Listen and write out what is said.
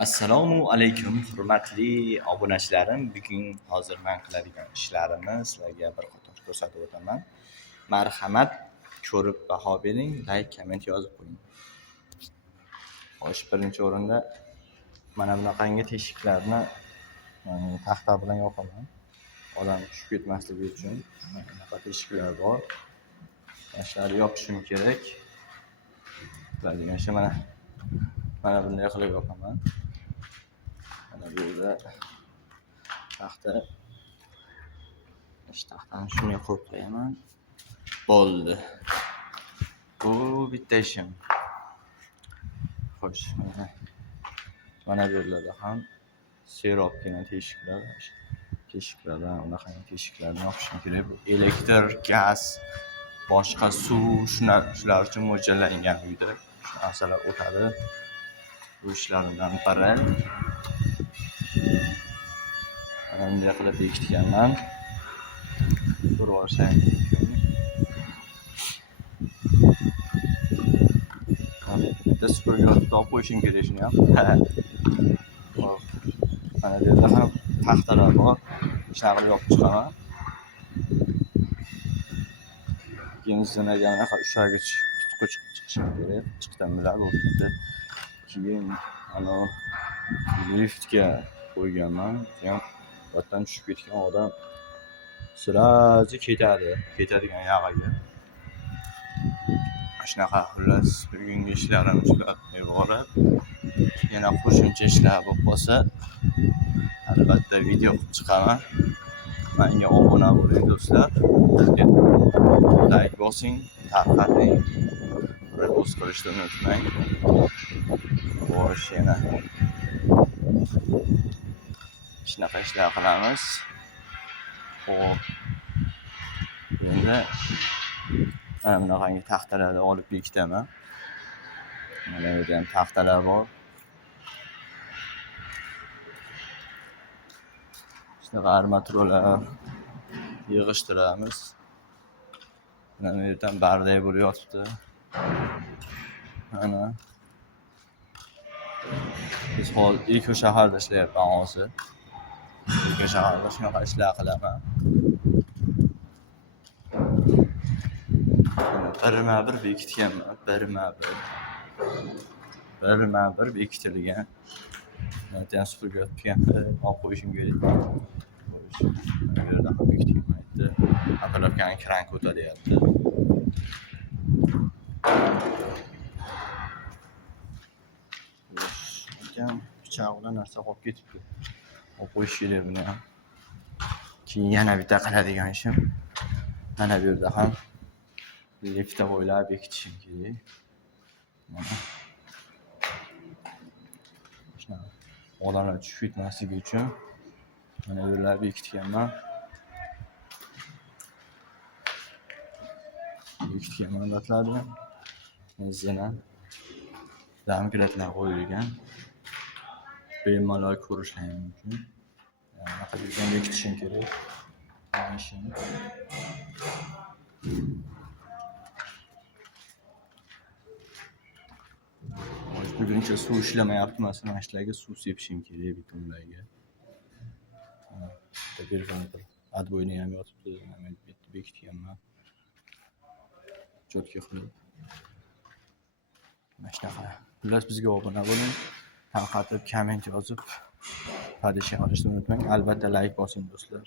Assalomu alaykum hurmatli obunachilarim. Bugun hozir men qiladigan ishlarimni sizlarga bir qator ko'rsatib o'taman. Marhamat, ko'rib baho bering, like, komment yozib qo'ying. Xo'sh, birinchi o'rinda mana bunaqangi teshiklarni taxta bilan yopaman. Odam tushib ketmasligi uchun bunaqa teshiklar bor. Tashlarni yopishim kerak. Bo'ladigan mana bunday qilib yopaman. Mana bu yerda taxtani shunday qo'yib qo'yaman. Bo'ldi. Bu bitta ishim. Xo'sh, mana bu yerlarda ham serobgina teshiklardan unaqa teshiklarni yopishim kerak. Bu elektr, gaz, boshqa suv, shular uchun mo'ljallangan uyda. Shu narsalar o'tadi. Bu ishlardan biri. Bunday qilib bekitganman. Ko'rib olsangiz mumkin. Bitta supurgi olib qo'yishim kerak shuni ham. Mana bu yerda ham taxtalar bor. Shunaqa qilib yopib chiqaman. Keyin zinaga anaqa ushlagich tutqich chiqishim kerak. Chiqdan bilan bo'ldi. Keyin ana liftga qo'yganman. Keyin battan tushib ketgan odam sirazi ketadigan yog'iga. Shunaqa xullas bugungi ishlarim shular iborat. Yana qo'shimcha ishlar bo'lib qolsa, albatta video qilib chiqaman. Menga obuna bo'ling do'stlar. Bizga like bosing, tarqating. Repost qilishni unutmang. Xo'sh, yana shunaqa ishlar qilamiz. Xo'p. Endi mana bunaqangi taxtalarni olib bekitaman. Mana bu yerda ham taxtalar bor. Shunaqa armaturalar yig'ishtiramiz. Mana bu yerdan barday bo'lib yotibdi. Mana biz hozir Eko shaharda ishlayapman hozir. Eko shaharda shunaqa ishlar qilaman. Birma-bir bekitganman. Birma-bir bekitilgan. Mendan supurgi yotgan olib qo'yishim kerak. Bu yerda ham bekitilmayapti. Apparatga kran ko'taryapti. Pichoq bilan narsa qolib ketibdi. Olib qo'yish kerak buni ham. Keyin yana bitta qiladigan ishim. Mana bu yerda ham liftda bo'ylab bekitishim kerak. Mana. Shunaqa. Odamlar tushib ketmasligi uchun mana bu yerlarni bekitganman. Bekitganman batlarni. Zina damkratlar qo'yilgan. Bemalol ko'rishlari mumkin. Bunaqa bizdan bekitishim kerak. Buguncha suv ishlamayapti. Masalan, ishlarga suv sepishim kerak betonlarga. Bir adboyni ham yotibdi. Men bekitganman. Cho'tka qilib. Mana shunaqa. Xullas bizga obuna bo'ling. Tarqatib, komment yozib, padishni olishni unutmang. Albatta like bosing do'stlar.